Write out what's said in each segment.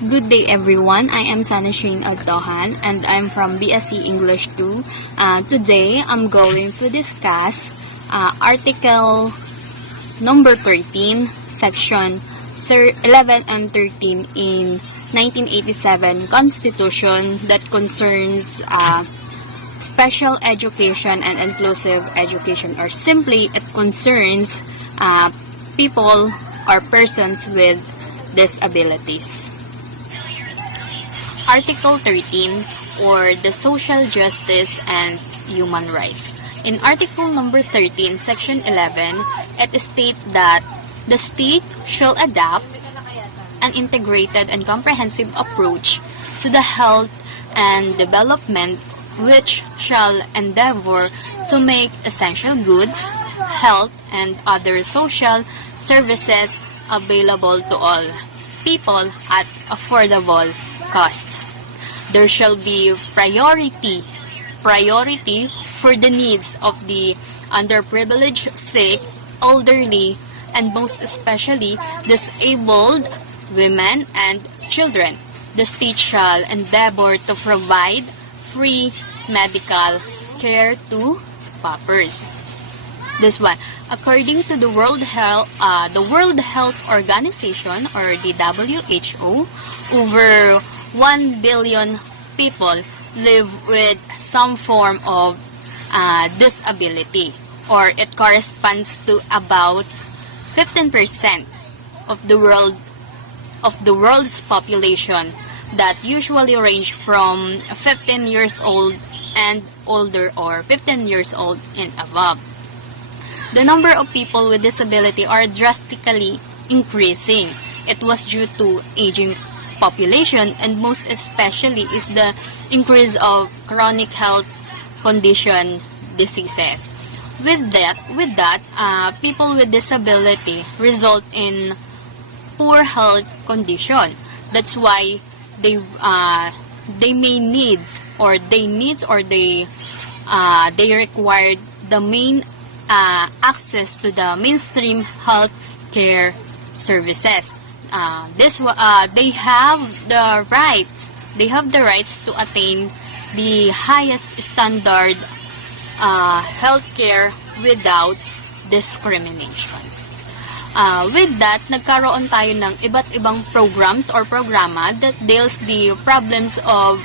Good day everyone, I am Sanashine Addohan and I'm from BSc English 2. Today, I'm going to discuss article number 13, section 11 and 13 in 1987 Constitution that concerns special education and inclusive education, or simply it concerns people or persons with disabilities. Article 13, or the Social Justice and Human Rights. In Article number 13, Section 11, it states that the state shall adopt an integrated and comprehensive approach to the health and development, which shall endeavor to make essential goods, health, and other social services available to all people at affordable cost. There shall be priority for the needs of the underprivileged, sick, elderly, and most especially disabled women and children. The state shall endeavor to provide free medical care to paupers. This one, according to the World Health Organization, or the WHO, over 1 billion people live with some form of disability, or it corresponds to about 15% of the world's population, that usually range from 15 years old and older, or 15 years old and above. The number of people with disability are drastically increasing. It was due to aging population, and most especially is the increase of chronic health condition diseases. With that, people with disability result in poor health condition. That's why they require the main access to the mainstream health care services. They have the rights to attain the highest standard healthcare without discrimination. With that, nagkaroon tayo ng iba't ibang programs or programa that deals the problems of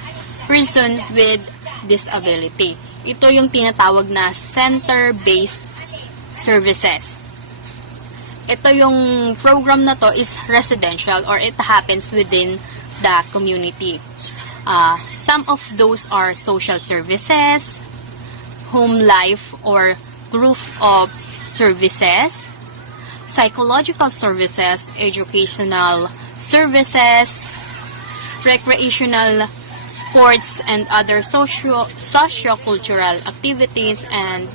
person with disability. Ito yung tinatawag na center-based services. Ito yung program na to is residential, or it happens within the community. Some of those are social services, home life or group of services, psychological services, educational services, recreational, sports, and other socio-cultural activities, and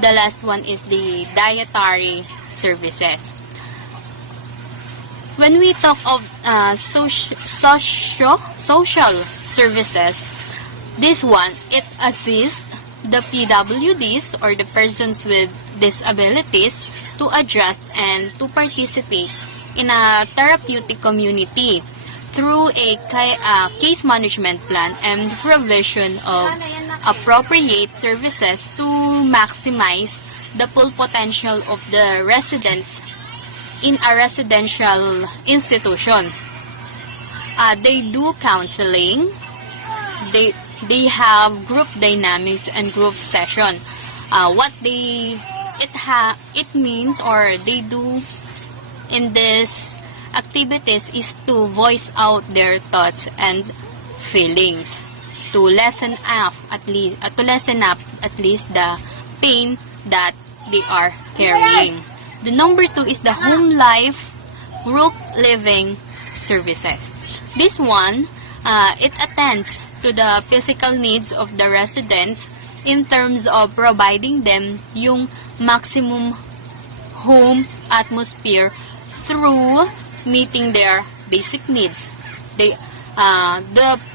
the last one is the dietary services. When we talk of social services, this one, it assists the PWDs, or the persons with disabilities, to adjust and to participate in a therapeutic community through a case management plan and provision of appropriate services to maximize the full potential of the residents in a residential institution. They do counseling, they have group dynamics and group session. What it means, or they do in this activities, is to voice out their thoughts and feelings, to lessen up at least the pain that they are carrying. The number 2 is the home life group living services. This one, it attends to the physical needs of the residents in terms of providing them yung maximum home atmosphere through meeting their basic needs. The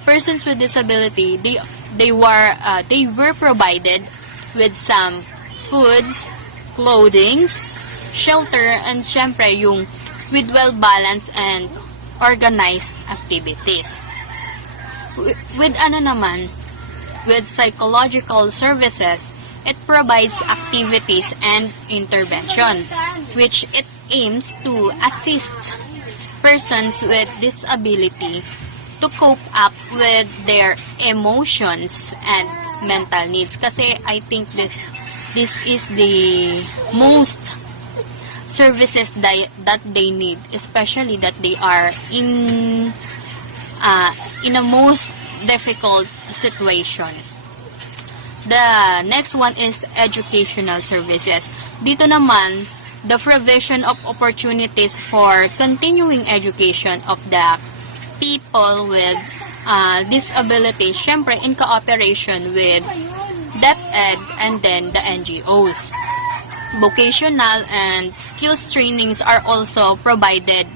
persons with disability, they were provided with some foods, clothings, shelter, and syempre yung with well-balanced and organized activities. With with psychological services, it provides activities and intervention, which it aims to assist persons with disability to cope up with their emotions and mental needs. Kasi I think this is the most services that they need, especially that they are in a most difficult situation. The next one is educational services. Dito naman, the provision of opportunities for continuing education of the people with disabilities, syempre in cooperation with DepEd and then the NGOs. Vocational and skills trainings are also provided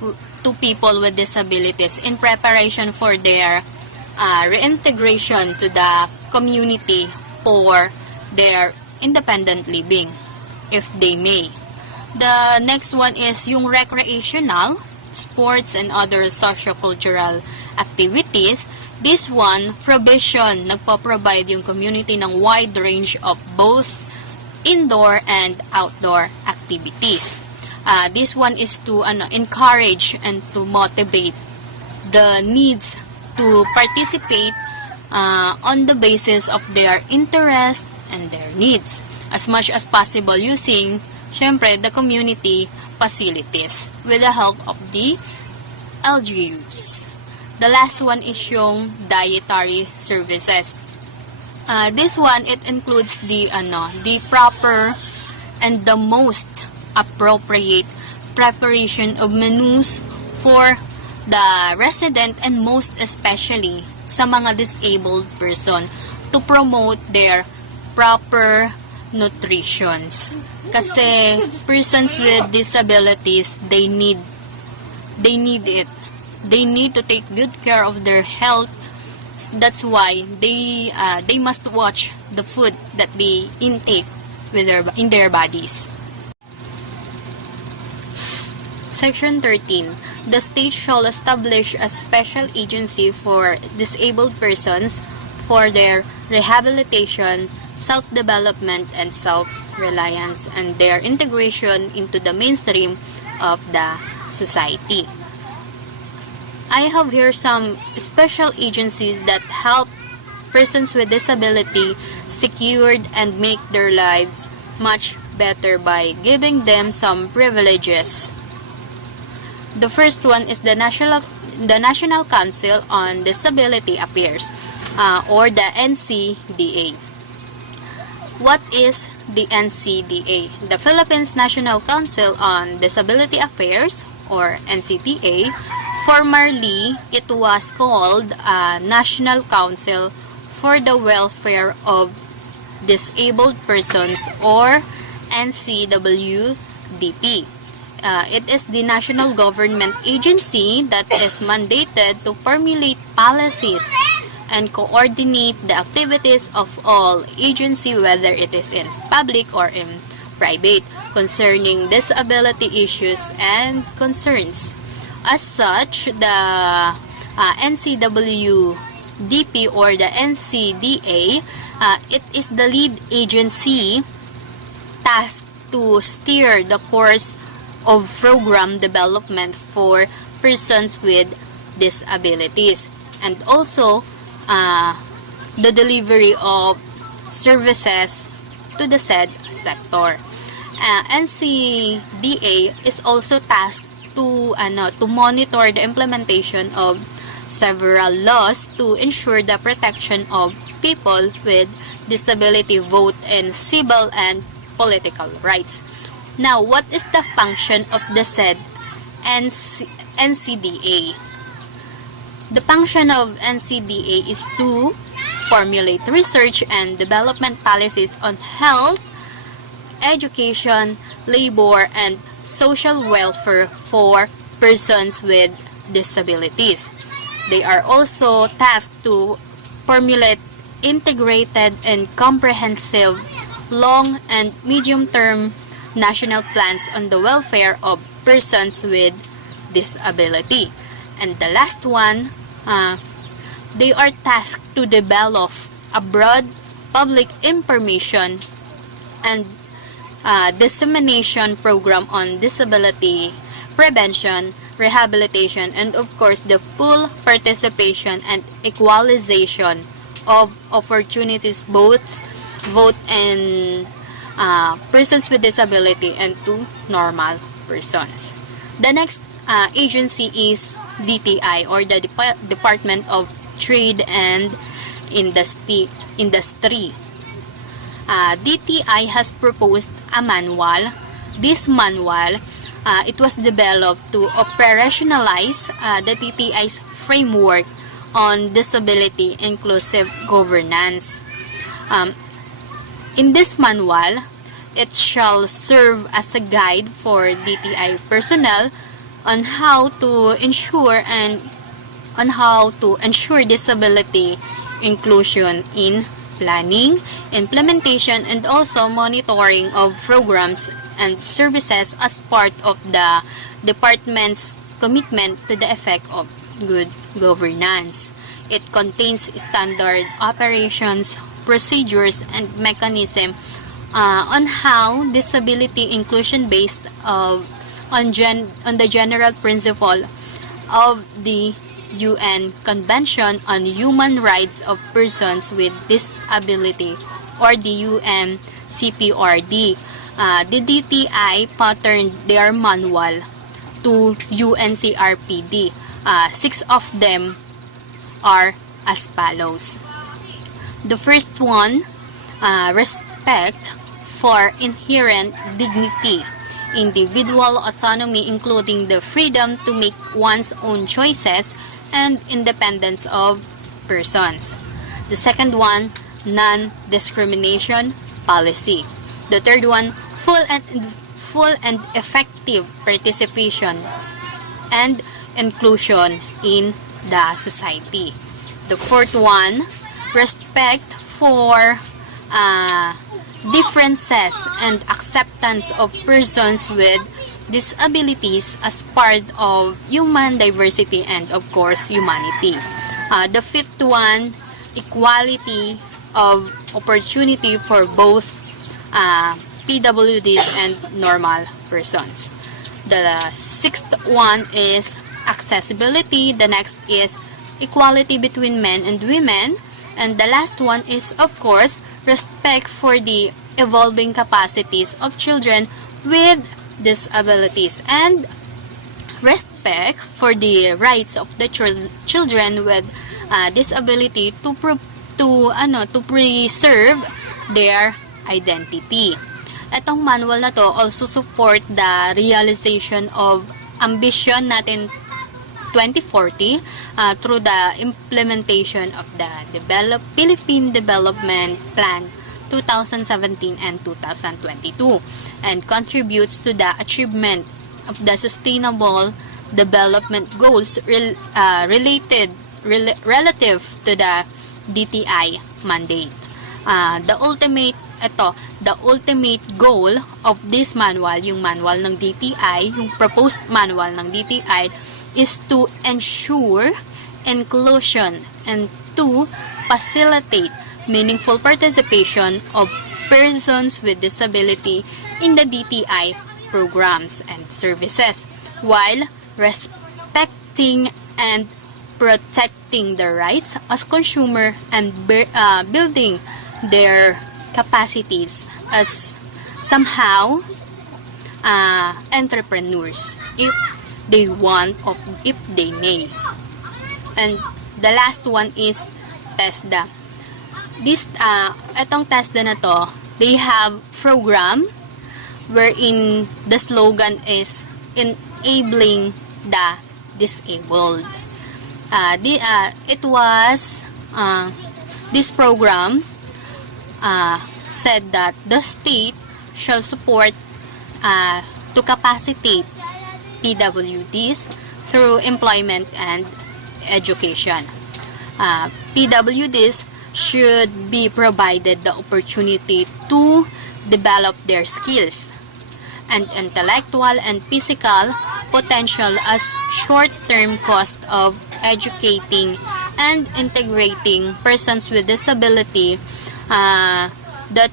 to people with disabilities in preparation for their reintegration to the community for their independent living, if they may. The next one is yung recreational, sports, and other socio-cultural activities. This one, provision, nagpo-provide yung community ng wide range of both indoor and outdoor activities. This one is to encourage and to motivate the needs to participate on the basis of their interest and their needs, as much as possible using, syempre, the community facilities with the help of the LGUs. The last one is yung dietary services. This one, it includes the proper and the most appropriate preparation of menus for the resident, and most especially sa mga disabled person, to promote their proper nutritions. Kasi persons with disabilities, they need it. They need to take good care of their health. That's why they must watch the food that they intake in their bodies. Section 13. The state shall establish a special agency for disabled persons for their rehabilitation, self-development, and self-reliance, and their integration into the mainstream of the society. I have here some special agencies that help persons with disability secured and make their lives much better by giving them some privileges. The first one is the National Council on Disability Affairs, or the NCDA. What is the NCDA? The Philippines National Council on Disability Affairs, or NCDA. Formerly, it was called National Council for the Welfare of Disabled Persons, or NCWDP. It is the national government agency that is mandated to formulate policies and coordinate the activities of all agency, whether it is in public or in private, concerning disability issues and concerns. As such, the NCWDP or the NCDA, it is the lead agency tasked to steer the course of program development for persons with disabilities, and also the delivery of services to the said sector. NCDA is also tasked to monitor the implementation of several laws to ensure the protection of people with disability, both in civil and political rights. Now, what is the function of the said NCDA? The function of NCDA is to formulate research and development policies on health, education, labor, and social welfare for persons with disabilities. They are also tasked to formulate integrated and comprehensive long and medium-term national plans on the welfare of persons with disability. And the last one, they are tasked to develop a broad public information and dissemination program on disability prevention, rehabilitation, and of course the full participation and equalization of opportunities both in persons with disability and to normal persons. The next agency is DTI, or the Department of Trade and Industry. DTI has proposed a manual. This manual, it was developed to operationalize the DTI's framework on disability inclusive governance. In this manual, it shall serve as a guide for DTI personnel on how to ensure disability inclusion in planning, implementation, and also monitoring of programs and services as part of the department's commitment to the effect of good governance. It contains standard operations, procedures, and mechanism on how disability inclusion based on the general principle of the UN Convention on Human Rights of Persons with Disability, or the UN CPRD. The DTI patterned their manual to UNCRPD. 6 of them are as follows. The first one, respect for inherent dignity, individual autonomy including the freedom to make one's own choices and independence of persons. The second one, non-discrimination policy. The third one, full and effective participation and inclusion in the society. The fourth one, respect for differences and acceptance of persons with disabilities as part of human diversity and of course humanity. The fifth one, equality of opportunity for both PWDs and normal persons. The sixth one is accessibility. The next is equality between men and women. And the last one is, of course, respect for the evolving capacities of children with disabilities and respect for the rights of the children with disability to preserve their identity. Itong manual na to also support the realization of ambition natin 2040 through the implementation of the Philippine Development Plan 2017 and 2022 and contributes to the achievement of the Sustainable Development Goals relative to the DTI mandate. The ultimate goal of this manual, yung manual ng DTI, yung proposed manual ng DTI, is to ensure inclusion and to facilitate meaningful participation of persons with disability in the DTI programs and services while respecting and protecting their rights as consumer and building their capacities as somehow entrepreneurs if they want or if they may. And the last one is TESDA. Etong TESDA na to, they have program wherein the slogan is enabling the disabled. This program said that the state shall support to capacitate PWDs through employment and education. PWDs should be provided the opportunity to develop their skills and intellectual and physical potential as short-term cost of educating and integrating persons with disability that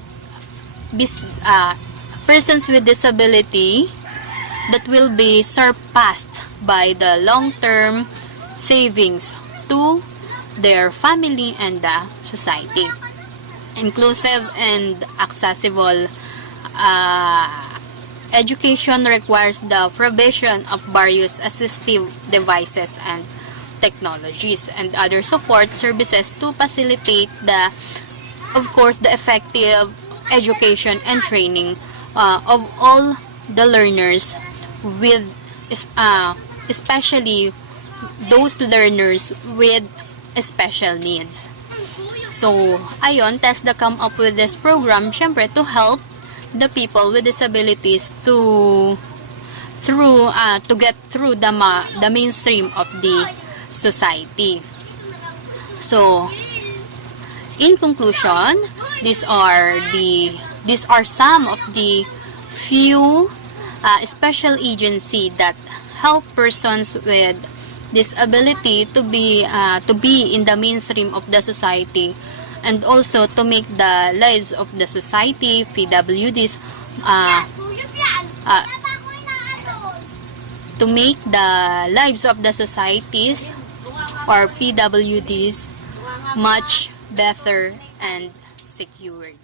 persons with disability that will be surpassed by the long-term savings to their family and the society. Inclusive and accessible education requires the provision of various assistive devices and technologies and other support services to facilitate of course, the effective education and training of all the learners with especially those learners with special needs. So, ayun, TESDA come up with this program, syempre, to help the people with disabilities to get through the mainstream of the society. So, in conclusion, these are some of the few special agency that help persons with disability to be in the mainstream of the society, and also to make the lives of the society, PWDs, to make the lives of the societies or PWDs much better and secured.